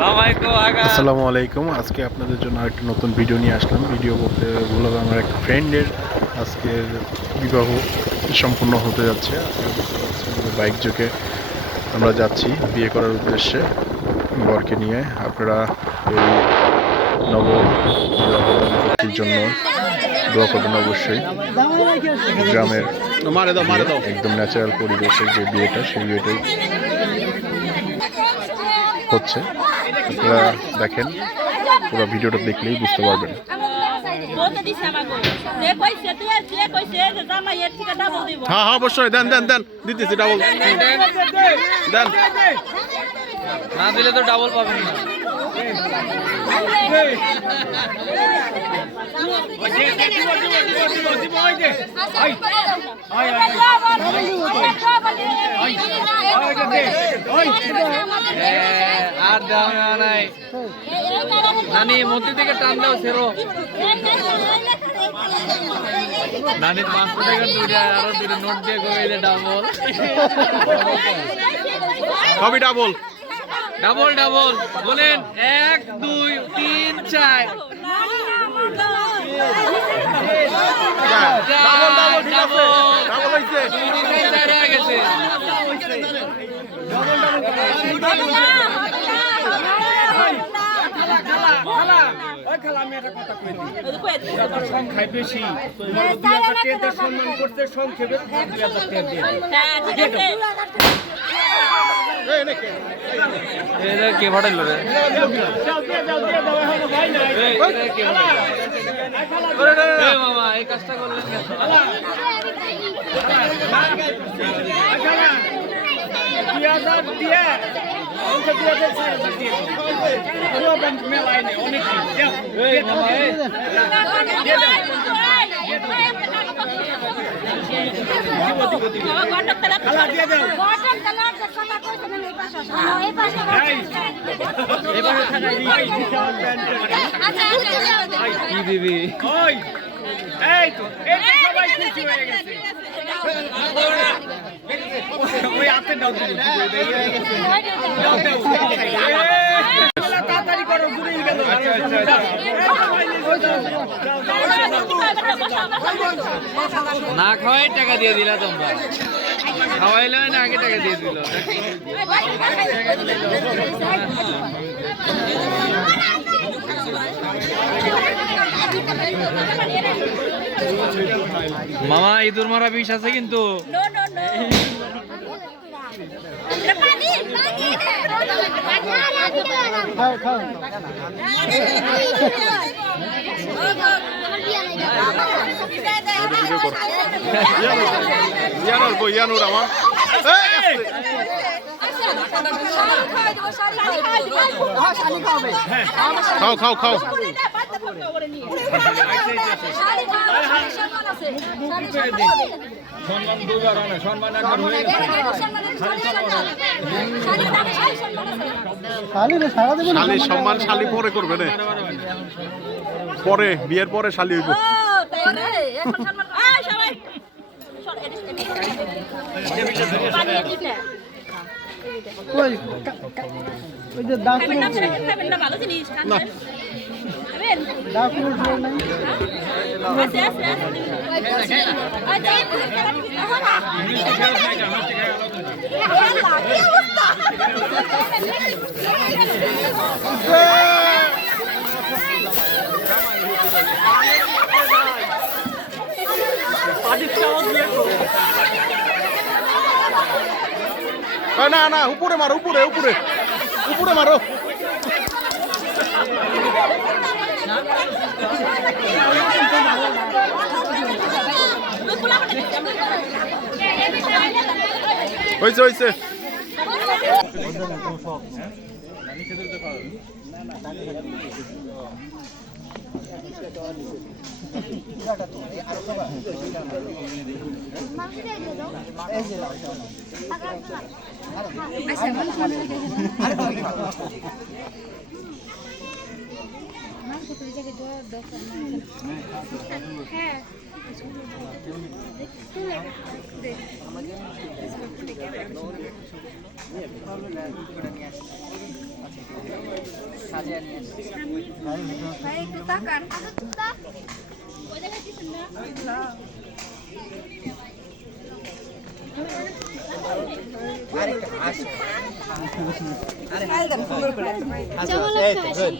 আসসালামু আলাইকুম। আজকে আপনাদের জন্য আরেকটা নতুন ভিডিও নিয়ে আসলাম। ভিডিও বলতে বললাম আমার একটা ফ্রেন্ডের আজকের বিবাহ সম্পূর্ণ হতে যাচ্ছে। আজকে বুঝতে পারছেন যে বাইক যোগে আমরা যাচ্ছি বিয়ে করার উদ্দেশ্যে বরকে নিয়ে। আপনারা এই নব দম্পতির জন্য দোয়া করবেন অবশ্যই। গ্রামের একদম ন্যাচারাল পরিবেশের যে বিয়েটা, সেই বিয়েটাই হচ্ছে। আপনারা দেখেন, পুরো ভিডিওটা দেখলেই বুঝতে পারবেন। হ্যাঁ হ্যাঁ অবশ্যই দেন দেন দেন, দিতেছি ডাবল দেন, না দিলে তো ডাবল পাবেন না। আর দেওয়া নাই নানি, মতি থেকে টান দাও সেরো। নানির 500 টাকা দুইটা আরো দুইটা নোট দিয়ে কইলে ডাবল সবই ডাবল ডাবল ডাবল বলেন। 1 2 3 4 ডাবল ডাবল ঠিক আছে, ডাবল হইছে। গেছে সংখ্যায় বেশি সম্মান করতে সংক্ষেপে কে ভাড়াইলো রে? মামা এই কাজটা করলেন কেন? কি দিবি? না খাওয়াই টাকা দিয়ে দিলা তোমরা, খাওয়াইলে না আগে টাকা দিয়ে দিল। মামা ইঁদুর মারা বিষ আছে কিন্তু। ইয়ানুর আমার খাও খাও খাও। শালি সম্মান শালি পরে করবে না, পরে বিয়ের পরে শালি হইব। না না উপরে মারো, উপরে উপরে উপরে মারো। হয়েছে হয়েছে। হ্যাঁ ভাই একটু তাকান আচ্ছা, এই তো, good.